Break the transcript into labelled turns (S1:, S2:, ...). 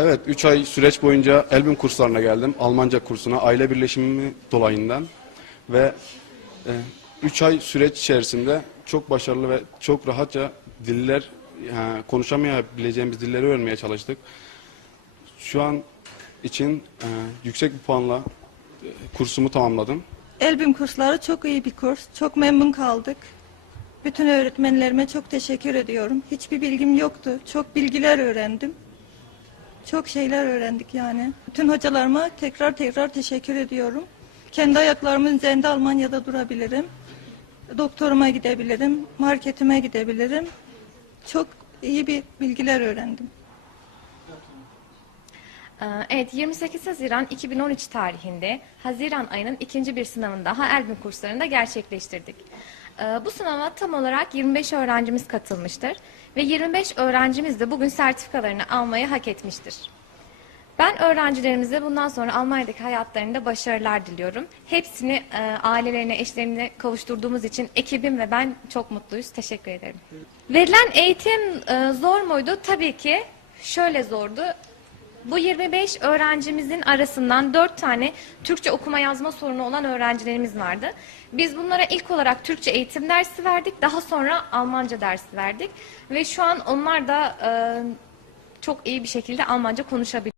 S1: Evet, 3 ay süreç boyunca Elbim kurslarına geldim. Almanca kursuna, aile birleşimi dolayından. Ve 3 e, ay süreç içerisinde çok başarılı ve çok rahatça diller, e, konuşamayabileceğimiz dilleri öğrenmeye çalıştık. Şu an için e, yüksek bir puanla e, kursumu tamamladım.
S2: Elbim kursları çok iyi bir kurs. Çok memnun kaldık. Bütün öğretmenlerime çok teşekkür ediyorum. Hiçbir bilgim yoktu. Çok bilgiler öğrendim. Çok şeyler öğrendik yani. Tüm hocalarıma tekrar tekrar teşekkür ediyorum. Kendi ayaklarımın üzerinde Almanya'da durabilirim. Doktoruma gidebilirim, marketime gidebilirim. Çok iyi bir bilgiler öğrendim.
S3: Ee, evet 28 Haziran 2013 tarihinde Haziran ayının ikinci bir sınavını daha Elbin kurslarında gerçekleştirdik. Ee, bu sınava tam olarak 25 öğrencimiz katılmıştır ve 25 öğrencimiz de bugün sertifikalarını almayı hak etmiştir. Ben öğrencilerimize bundan sonra Almanya'daki hayatlarında başarılar diliyorum. Hepsini e, ailelerine, eşlerine kavuşturduğumuz için ekibim ve ben çok mutluyuz. Teşekkür ederim. Verilen eğitim e, zor muydu? Tabii ki şöyle zordu. Bu 25 öğrencimizin arasından 4 tane Türkçe okuma yazma sorunu olan öğrencilerimiz vardı. Biz bunlara ilk olarak Türkçe eğitim dersi verdik, daha sonra Almanca dersi verdik ve şu an onlar da e, çok iyi bir şekilde Almanca konuşabiliyor.